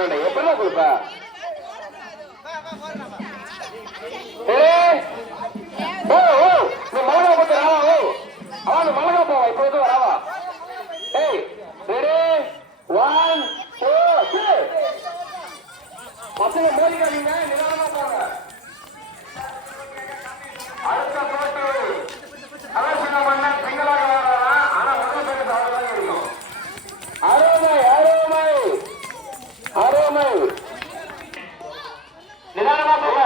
எப்படிலாம் கொடுப்ப மலகா போட்டு ராவா அவனு மலகா போவா இப்போது ராவா ஏய் ரெடி 1 2 3 பசங்க மோதிக்காதீங்க நிதானமா போங்க அடுத்த போட்டு அவர் சின்ன பண்ண சிங்களாக வரான் ஆனா ஒன்றும் பேர் சாப்பிடலாம் இருக்கும் அரோமை அரோமை அரோமை நிதானமா போங்க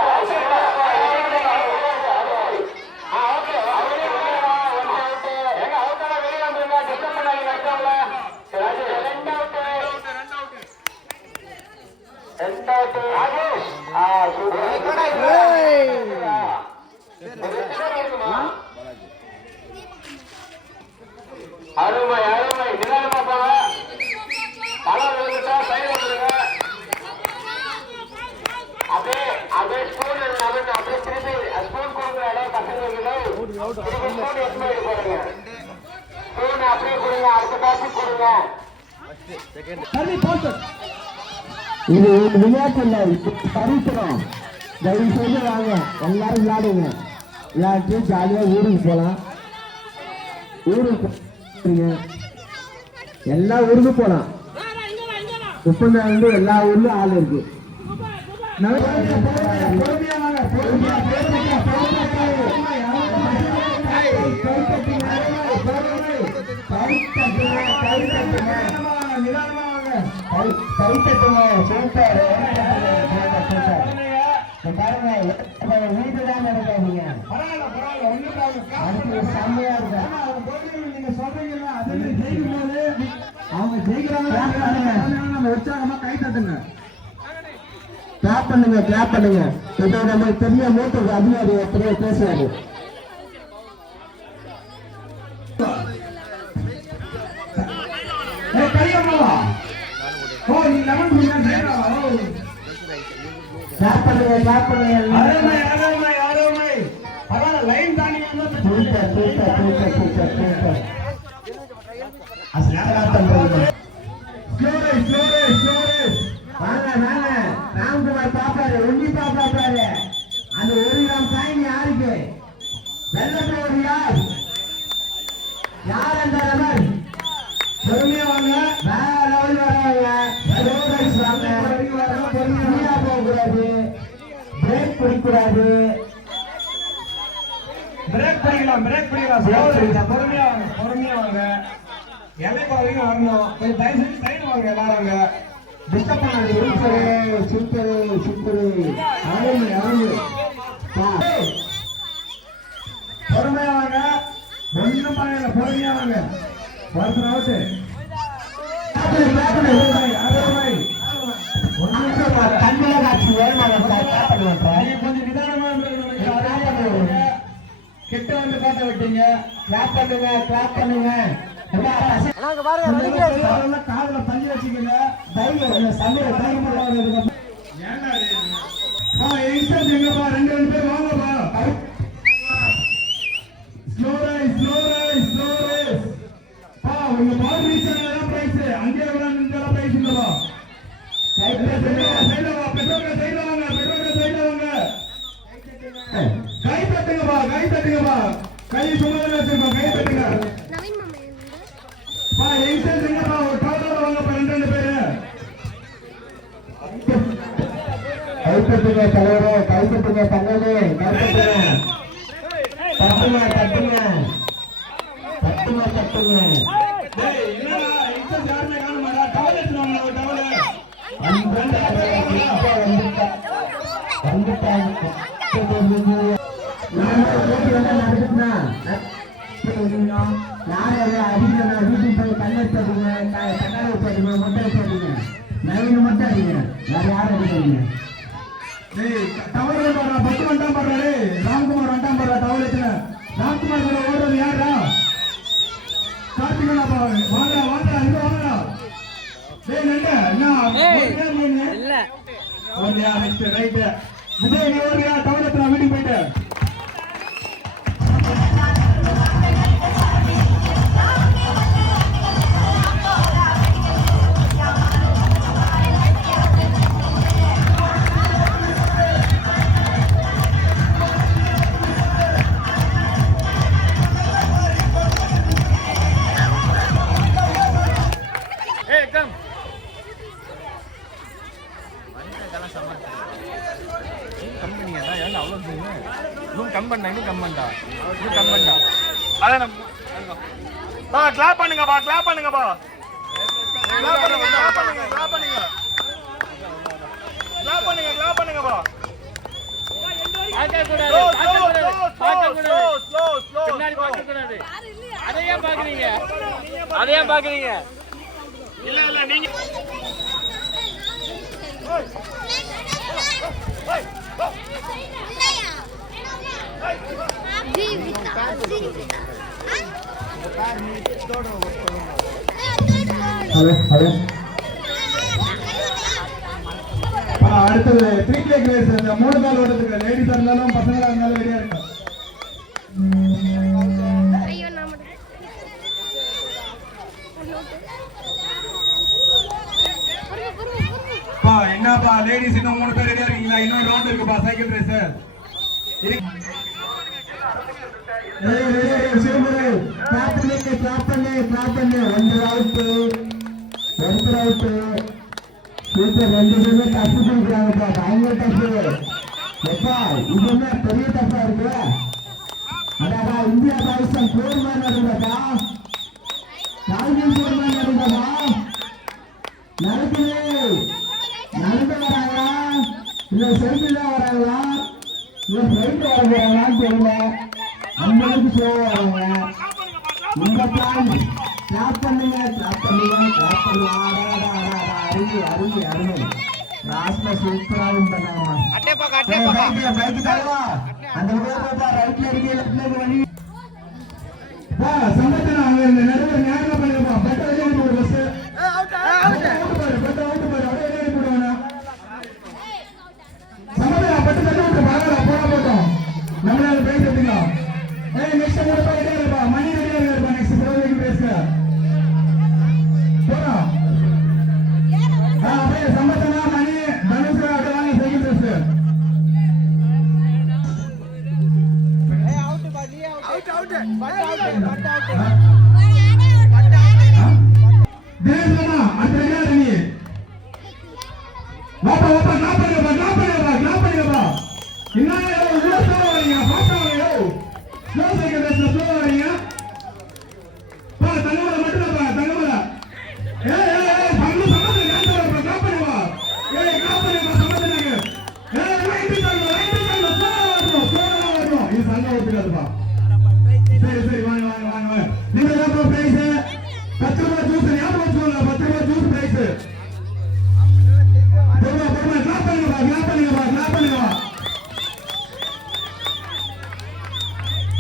அருமை அருமை நிதானமா போங்க பழம் விழுந்துட்டா சைடு கொடுங்க அப்படியே அப்படியே ஸ்பூன் அப்படியே திருப்பி ஸ்பூன் கொடுக்குற இடம் பசங்களுக்கு ஸ்பூன் எடுத்து போடுங்க ஸ்பூன் அப்படியே கொடுங்க அடுத்த காசு கொடுங்க இது விளையாட்டு இல்லை பரிசுரம் தயவு செய்து வாங்க எல்லாரும் விளையாடுங்க விளையாட்டு ஜாலியாக ஊருக்கு போகலாம் ஊருக்கு எல்லா ஊருக்கு போகலாம் முப்பது எல்லா ஊர்லயும் ஆள் இருக்கு வீட்டுதான் நடக்காதீங்க செம்மையா இருக்கு நீங்க சொல்றீங்களா அதை ஜெயிக்கும் போது அவங்க ஜெயிக்கிறாங்க நம்ம உற்சாகமா கை தட்டுங்க கிளாப் பண்ணுங்க கிளாப் பண்ணுங்க இப்போ நம்ம பெரிய மூத்த அதிகாரி ஒருத்தர் பேசுறாரு கிளாப் பண்ணுங்க கிளாப் பண்ணுங்க அருமை அருமை அருமை பரவாயில்ல லைன் தாண்டி வந்தா super super super super super அஸ்லாம் பண்றீங்க ஸ்லோரே ஸ்லோரே ஸ்லோரே வாங்க வாங்க ராம்குமார் பாப்பாரு உன்னிப்பா பாப்பாரு அந்த 1 கிராம் காயின் யாருக்கு வெள்ளத்தோடு யார் யார் அந்த நபர் பொறுமையா வாங்க வேற லெவல் வராங்க பொறுமையா போகக்கூடாது பிரேக் பிடிக்கூடாது பிரேக் பிடிக்கலாம் பொறுமையா வாங்க பொறுமையா வாங்க எல்லை வரைக்கும் வரணும் கொஞ்சம் தயவு செஞ்சு சைடு வாங்க எல்லாரும் டிஸ்டர்ப் பண்ணாது சூப்பர் சூப்பர் அருமை அருமை பொறுமையா வாங்க ஒன்றும் பண்ணல பொறுமையா வாங்க ஒருத்தர் அவுட்டு கண்ணில காட்சி கொஞ்சம் நிதானமா கிட்ட வந்து காட்ட விட்டீங்க கிளாப் பண்ணுங்க கிளாப் பண்ணுங்க காதுல பஞ்சு வச்சுக்கீங்க தைரியம் சமையல தைரியம் எங்கப்பா 2 பேர் வாங்கப்பா உங்க பால் ரீச் ஆனதான் பிரைஸ் அங்கே விளையாடுறதுல பிரைஸ் இல்லவா கை தட்டுங்கப்பா கை தட்டுங்கப்பா கை சும்மா வச்சிருப்பா கை தட்டுங்க பா எங்க எங்கப்பா ஒரு டோட்டல் வாங்கப்பா 2 பேரு கை தட்டுங்க தலைவரே கை தட்டுங்க தங்கமே கை தட்டுங்க தட்டுங்க தட்டுங்க தட்டுங்க ராம்குமார் வண்டாம் பாரு டவலத்துல ராம்குமார் ஓடுறது யாரா கார்த்திகா வாங்க வாங்க இங்க வாங்க டேய் நண்ட இல்ல ஓடியா ரைட் விஜய் ஓடியா டவலத்துல வீட்டுக்கு போயிட்டு கிளாப் பண்ணுங்கப்பா கிளாப் பண்ணுங்கப்பா கிளாப் பண்ணுங்க கிளாப் பண்ணுங்க கிளாப் பண்ணுங்க கிளாப் பண்ணுங்க கிளாப் பண்ணுங்கப்பா அதையும் பாக்குறீங்க இல்ல இல்ல நீங்க அடுத்தது 3K ரேஸ் இந்த 3 கால் ஓடுறதுக்கு லேடிஸா இருந்தாலும் பசங்களா இருந்தாலும் ரெடியா இருக்கும். என்னப்பா லேடிஸ் இன்னும் 3 பேர் ரெடியா இருக்கீங்களா? இன்னொரு ரவுண்ட் இருக்குப்பா சைக்கிள் ரேஸ். கிளாப் பண்ணு ஒன்று அவுட் சூப்பர். 2 பேருமே டஃப் கொடுக்குறாங்கப்பா, பயங்கர டஃப். எப்பா இது என்ன பெரிய டஃபா இருக்கு? அடாடா இந்தியா பாகிஸ்தான் போர் மாதிரி நடந்ததா? கால்கள் போர் மாதிரி நடந்ததா? நடந்து வராங்களா இல்ல செல்ஃபில வராங்களா இல்ல ஃபிளைட் வர போறாங்களான்னு தெரியல. அந்த அளவுக்கு ஷோ வராங்க. இந்த பிளான் கிளாப் பண்ணுங்க அருமை லாஸ்ட்ல சூப்பராகவும் பண்ணாங்கம்மா. பைக் தாங்கம்மா அந்த ரைட்ல இருக்கு லெஃப்ட்ல வழி சம்பத்தனா அங்க இந்த நடுவில் நேரமா பண்ணிருப்பா. பட்ட வெளியே போடு பஸ் அவுட் பாரு அப்படியே வெளியே போடுவானா சம்பத்தனா பட்டு தள்ளி விட்டு பாருடா போடா போட்டோம் நம்மளால பிரைஸ் எடுத்துக்கலாம். நெக்ஸ்ட் மூணு பேர் ரெடியா இருப்பா. மணி ரெடியா இருப்பா. நெக்ஸ்ட் ப்ரோக்ராம் பேசுங்க போடா. அப்படியே சம்பத்தனா மணி தனுஷ் அப்படியே வாங்க சைக்கிள் ரேஸ். தேவனா அட்ரேயா நீ வாப்பா நான் பண்ணுங்கப்பா இன்னும் உள்ள போறீங்க பாப்பாங்க ஸ்லோ சைக்கிள் ரேஸ்ல ஸ்லோ வரீங்க பா தங்கமல மட்டும்ப்பா தங்கமல சம்மந்த நான் பண்ணுவா சம்மந்தனாங்க ரைட் சைக்கிள் இது சங்க ஓட்டுறதுப்பா. சரி வாங்க நீங்க தான் பிரைஸ் 10 ரூபாய் ஜூஸ் ஞாபகம் வச்சுக்கோங்க. 10 ரூபாய் ஜூஸ் பிரைஸ் பொறுமா கிளாப் பண்ணுங்கப்பா.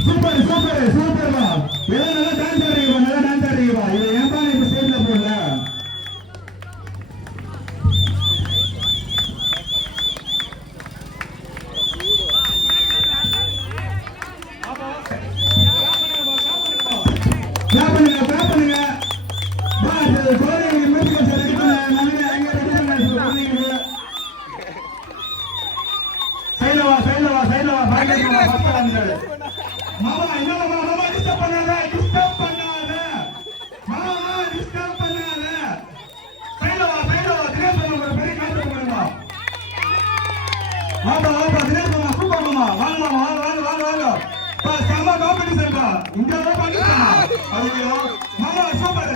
சூப்பர்மா எல்லாம் நல்லா டான்ஸ் ஆடுறீங்கப்பா. இது ஏன்பா இப்ப ஸ்டேஜ்ல போடல? கிளாப் பண்ணுங்க பா கோரிங்க மியூசிக் செலக்ட் பண்ண நம்ம எங்க ரெடி பண்ணி சைடுல வா பாக்கெட்ல ஃபர்ஸ்ட் வந்து மாமா இன்னொரு மாமா டிஸ்டர்ப் பண்ணாத மாமா டிஸ்டர்ப் பண்ணாத சைடுல வா தினேஷ் மாமா ஒரு பெரிய கான்செப்ட் பண்ணுங்க. வாப்பா தினேஷ் மாமா சூப்பர் மாமா வாங்க பா செம்ம காம்படிஷன் பா இங்க தான் பாக்கிட்டானா ஐயோ மாமா சூப்பர்